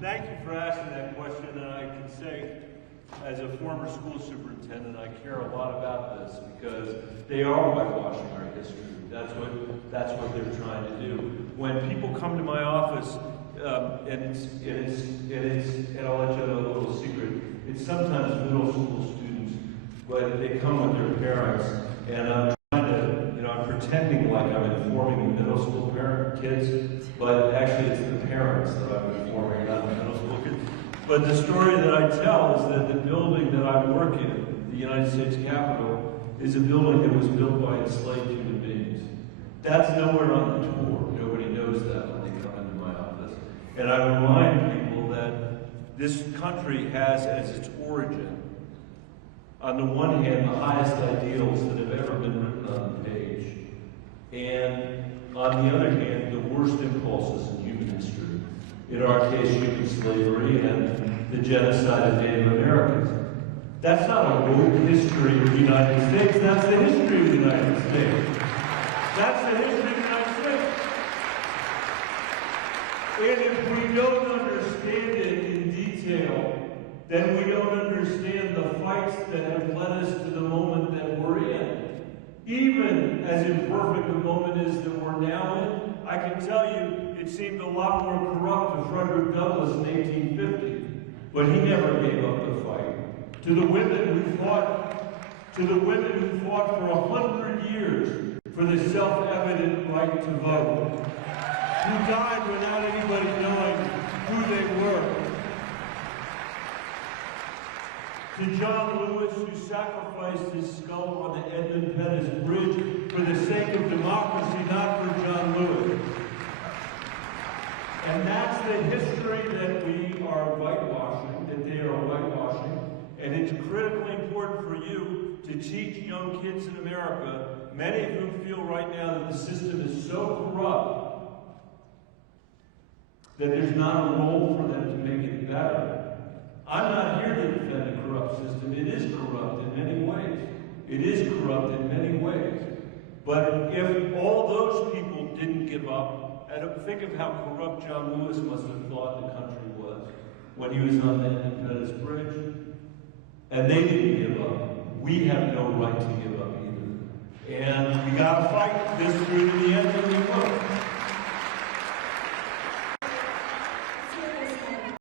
Thank you for asking that question, and I can say, as a former school superintendent, I care a lot about this because they are whitewashing our history. That's what they're trying to do. When people come to my office, and I'll let you know a little secret. It's sometimes middle school students, but they come with their parents, and I'm trying to, I'm pretending like I'm informing the middle school kids, but actually it's the parents that I'm informing, not the middle school kids. But the story that I tell is that the building that I work in, the United States Capitol, is a building that was built by enslaved human beings. That's nowhere on the tour. Nobody knows that when they come into my office. And I remind people that this country has as its origin, on the one hand, the highest ideals that have ever been written on the page, and on the other hand, the worst impulses in human history. In our case, human slavery and the genocide of Native Americans. That's not a woke history of the United States, that's the history of the United States. That's the history of the United States. And if we don't understand it in detail, then we don't understand the fights that have led us to the moment that we're in. Even as imperfect the moment is that we're now in, I can tell you it seemed a lot more corrupt to Frederick Douglass in 1850, but he never gave up the fight. To the women who fought for 100 years for the self-evident right to vote, who died without anybody knowing who they were. To John Lewis, who sacrificed his skull on the Edmund Pettus Bridge for the sake of democracy, not for John Lewis. And that's the history that we are whitewashing, that they are whitewashing. And it's critically important for you to teach young kids in America, many of whom feel right now that the system is so corrupt that there's not a role for them to make it better. I'm not here to defend a corrupt system. It is corrupt in many ways. It is corrupt in many ways. But if all those people didn't give up, and think of how corrupt John Lewis must have thought the country was when he was on the Pettus Bridge, and they didn't give up, we have no right to give up either. And we gotta fight this through to the end of